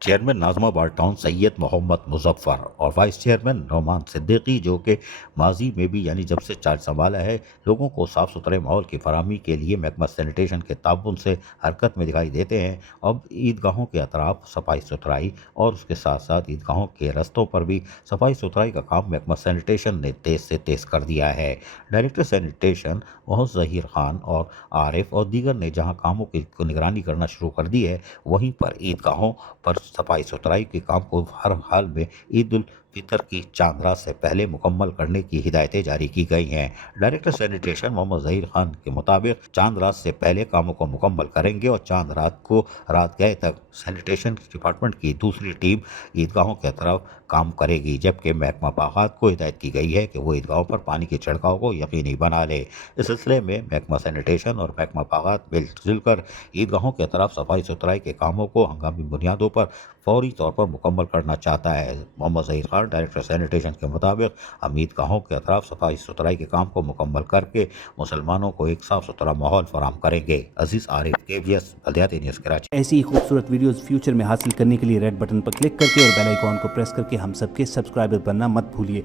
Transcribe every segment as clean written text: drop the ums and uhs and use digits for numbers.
Chairman Nazimabad town Syed Mohammad Muzaffar और vice chairman Nauman Siddiqui, जो कि माजी में भी यानी जब से चार्ज संभाला है, लोगों को साफ़ सुथरे माहौल की फराहमी के लिए महकमा सैनिटेशन के ताउन से हरकत में दिखाई देते हैं। अब ईदगाहों के अतराफ सफाई सुथराई और उसके साथ साथ ईदगाहों के रस्तों पर भी सफाई सुथराई का काम महकमा सैनिटेशन ने तेज़ से तेज़ कर दिया है। डायरेक्टर सैनिटेशन मोहम्मद ज़हीर खान और आरिफ और दीगर ने जहां कामों की निगरानी करना शुरू कर दी है, वहीं पर ईदगाहों पर सफाई सुथराई के काम को हर हाल में ईद उल फितर की चांद रात से पहले मुकम्मल करने की हिदायतें जारी की गई हैं। डायरेक्टर सैनिटेशन मोहम्मद ज़हीर खान के मुताबिक चांद रात से पहले कामों को मुकम्मल करेंगे और चांद रात को रात गए तक सैनिटेशन डिपार्टमेंट की दूसरी टीम ईदगाहों के तरफ काम करेगी, जबकि महकमा बागात को हिदायत की गई है कि वो ईदगाहों पर पानी के छिड़काव को यकीनी बना ले। इस सिलसिले में महकमा सैनिटेशन और महकमा बागात मिलजुल कर ईदगाहों के तरफ सफाई सुथराई के कामों को हंगामी बुनियादों पर फौरी तौर पर मुकम्मल करना चाहता है। मोहम्मद ज़हीर खान डायरेक्टर सैनिटेशन के मुताबिक हम ईदगाहों के अतराफ सफाई सुथराई के काम को मुकम्मल करके मुसलमानों को एक साफ सुथरा माहौल फराहम करेंगे। अजीज़ आरिफ, KBS बल्दियाती न्यूज़ कराची। ऐसी ही खूबसूरत वीडियोस फ्यूचर में हासिल करने के लिए रेड बटन पर क्लिक करके और बेल आइकॉन को प्रेस करके हम सबके सब्सक्राइबर बनना मत भूलिए।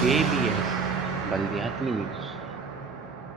KBS बल्दियाती न्यूज़।